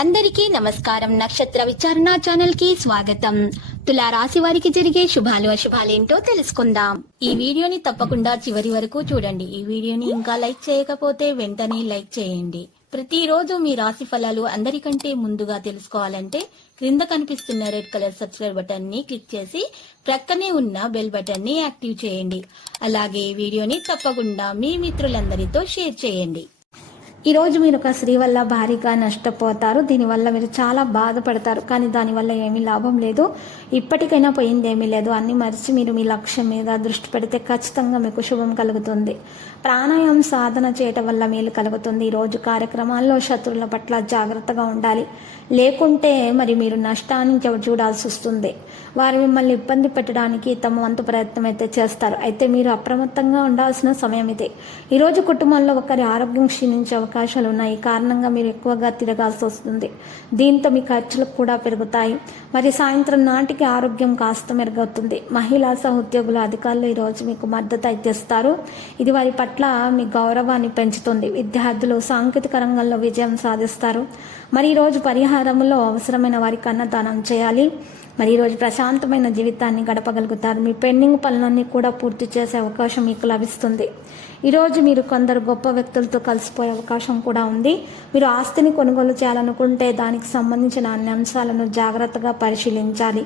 అందరికీ నమస్కారం. నక్షత్ర విచారణ ఛానల్ కి స్వాగతం. తులా రాశి వారికి జరిగే శుభాలు అశుభాలేంటో తెలుసుకుందాం. ఈ వీడియోని తప్పకుండా చివరి వరకు చూడండి. ఈ వీడియోని ఇంకా లైక్ చేయకపోతే వెంటనే లైక్ చేయండి. ప్రతిరోజు మీ రాశి ఫలాలు అందరికంటే ముందుగా తెలుసుకోవాలంటే క్రింద కనిపిస్తున్న రెడ్ కలర్ సబ్స్క్రైబ్ బటన్ ని క్లిక్ చేసి ప్రక్కనే ఉన్న బెల్ బటన్ ని యాక్టివ్ చేయండి. అలాగే ఈ వీడియోని తప్పకుండా మీ మిత్రులందరితో షేర్ చేయండి. ఈ రోజు మీరు ఒక స్త్రీ వల్ల భారీగా నష్టపోతారు. దీనివల్ల మీరు చాలా బాధపడతారు, కానీ దానివల్ల ఏమీ లాభం లేదు. ఇప్పటికైనా పోయింది ఏమీ లేదు. అన్ని మరిచి మీరు మీ లక్ష్యం మీద దృష్టి పెడితే ఖచ్చితంగా మీకు శుభం కలుగుతుంది. ప్రాణాయామం సాధన చేయటం వల్ల మేలు కలుగుతుంది. ఈ రోజు కార్యక్రమాల్లో శత్రువుల పట్ల జాగ్రత్తగా ఉండాలి, లేకుంటే మరి మీరు నష్టాన్ని చూడాల్సి వస్తుంది. వారు మిమ్మల్ని ఇబ్బంది పెట్టడానికి తమ వంతు ప్రయత్నం అయితే చేస్తారు. అయితే మీరు అప్రమత్తంగా ఉండాల్సిన సమయం ఇది. ఈరోజు కుటుంబంలో ఒకరి ఆరోగ్యం క్షీణించే అవకాశాలు ఉన్నాయి. ఈ కారణంగా మీరు ఎక్కువగా తిరగాల్సి వస్తుంది. దీంతో మీ ఖర్చులు కూడా పెరుగుతాయి. మరి సాయంత్రం నాటికి ఆరోగ్యం కాస్త మెరుగవుతుంది. మహిళా సహోద్యోగుల అధికారులు ఈరోజు మీకు మద్దతు ఇస్తారు. ఇది వారి పట్ల మీ గౌరవాన్ని పెంచుతుంది. విద్యార్థులు సాంకేతిక రంగంలో విజయం సాధిస్తారు. మరి ఈరోజు పరిహారంలో అవసరమైన వారికి అన్నదానం చేయాలి. మరి ఈరోజు ప్రశాంతమైన జీవితాన్ని గడపగలుగుతారు. మీ పెండింగ్ పనులన్నీ కూడా పూర్తి చేసే అవకాశం మీకు లభిస్తుంది. ఈరోజు మీరు కొందరు గొప్ప వ్యక్తులతో కలిసిపోయే అవకాశం కూడా ఉంది. మీరు ఆస్తిని కొనుగోలు చేయాలనుకుంటే దానికి సంబంధించిన అన్ని అంశాలను జాగ్రత్తగా పరిశీలించాలి.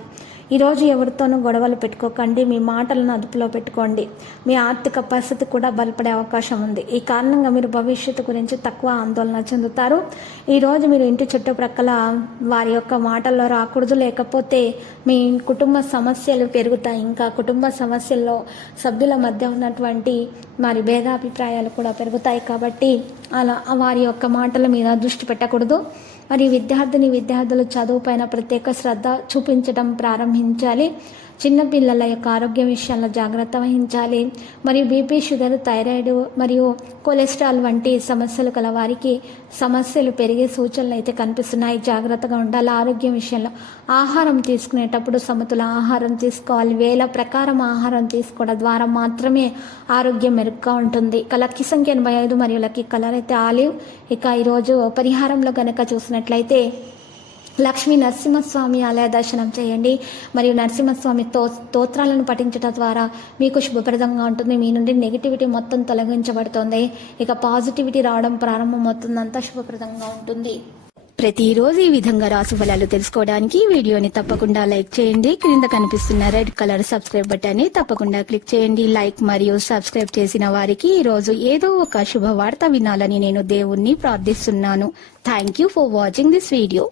ఈరోజు ఎవరితోనూ గొడవలు పెట్టుకోకండి. మీ మాటలను అదుపులో పెట్టుకోండి. మీ ఆర్థిక పరిస్థితి కూడా బలపడే అవకాశం ఉంది. ఈ కారణంగా మీరు భవిష్యత్తు గురించి తక్కువ ఆందోళన చెందుతారు. ఈరోజు మీరు ఇంటి చుట్టుప్రక్కల వారి యొక్క మాటల్లో రాకూడదు, లేకపోతే మీ కుటుంబ సమస్యలు పెరుగుతాయి. ఇంకా కుటుంబ సమస్యల్లో సభ్యుల మధ్య ఉన్నటువంటి మరి భేదాభిప్రాయాలు కూడా పెరుగుతాయి. కాబట్టి అలా వారి యొక్క మాటల మీద దృష్టి పెట్టకూడదు. మరి విద్యార్థులు చదువు పైన ప్రత్యేక శ్రద్ధ చూపించడం ప్రారంభించాలి. చిన్నపిల్లల యొక్క ఆరోగ్యం విషయంలో జాగ్రత్త వహించాలి. మరియు బీపీ, షుగర్, థైరాయిడ్ మరియు కొలెస్ట్రాల్ వంటి సమస్యలు కల వారికి సమస్యలు పెరిగే సూచనలు అయితే కనిపిస్తున్నాయి. జాగ్రత్తగా ఉండాలి. ఆరోగ్యం విషయంలో ఆహారం తీసుకునేటప్పుడు సమతుల ఆహారం తీసుకోవాలి. వేళ ప్రకారం ఆహారం తీసుకోవడం ద్వారా మాత్రమే ఆరోగ్యం మెరుగ్గా ఉంటుంది. ఇక లక్కీ సంఖ్య 85 మరియు లక్కీ కలర్ అయితే ఆలివ్. ఇక ఈరోజు పరిహారంలో కనుక చూసినట్లయితే లక్ష్మీ నరసింహస్వామి ఆలయ దర్శనం చేయండి. మరియు నరసింహస్వామి స్తోత్రాలను పఠించడం ద్వారా మీకు శుభప్రదంగా ఉంటుంది. మీ నుండి నెగిటివిటీ మొత్తం తొలగించబడుతుంది. ఇక పాజిటివిటీ రావడం ప్రారంభమవుతుంది. అంతా శుభప్రదంగా ఉంటుంది. ప్రతిరోజు ఈ విధంగా రాశి ఫలాలు తెలుసుకోవడానికి వీడియోని తప్పకుండా లైక్ చేయండి. క్రింద కనిపిస్తున్న రెడ్ కలర్ సబ్స్క్రైబ్ బటన్ ని తప్పకుండా క్లిక్ చేయండి. లైక్ మరియు సబ్స్క్రైబ్ చేసిన వారికి ఈ రోజు ఏదో ఒక శుభవార్త వినాలని నేను దేవుణ్ణి ప్రార్థిస్తున్నాను. Thank you for watching this video.